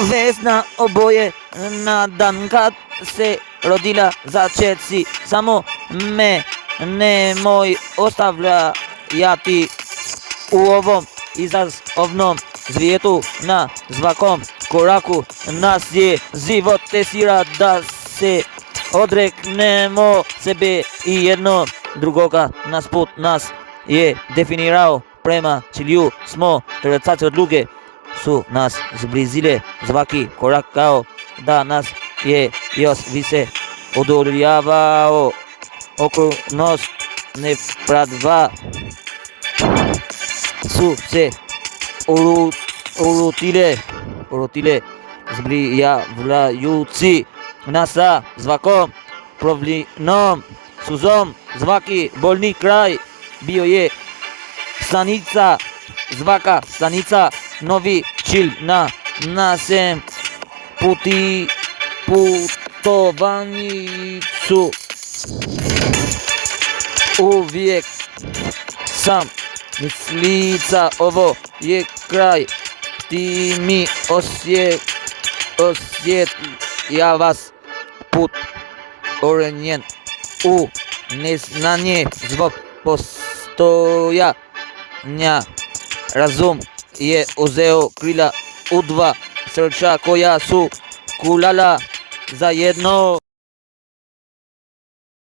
Vesna oboje na dankat se rodila za qetësi. Samo me nemoj ostavljati u ovom izazovnom svijetu na svakom koraku nas je život testira da se odreknemo sebe i jedno drugoga. Nas put nas je definirao prema cilju smo trecaci odluke su nas zblizile svaki korak kao da nas je još više odoljavao okolnost nepravda su se urutile zbrijavajući nas sa svakom provlinom suzom. Svaki bolni kraj bio je stanica, svaka stanica novi cilj na našem putovanju. Uvijek sam mislica ovo je kraj, ti mi osjetja vas put orenjen u neznanje zbog postojanja. Razum je uzeo krila u dva srca koja su kulala zajedno.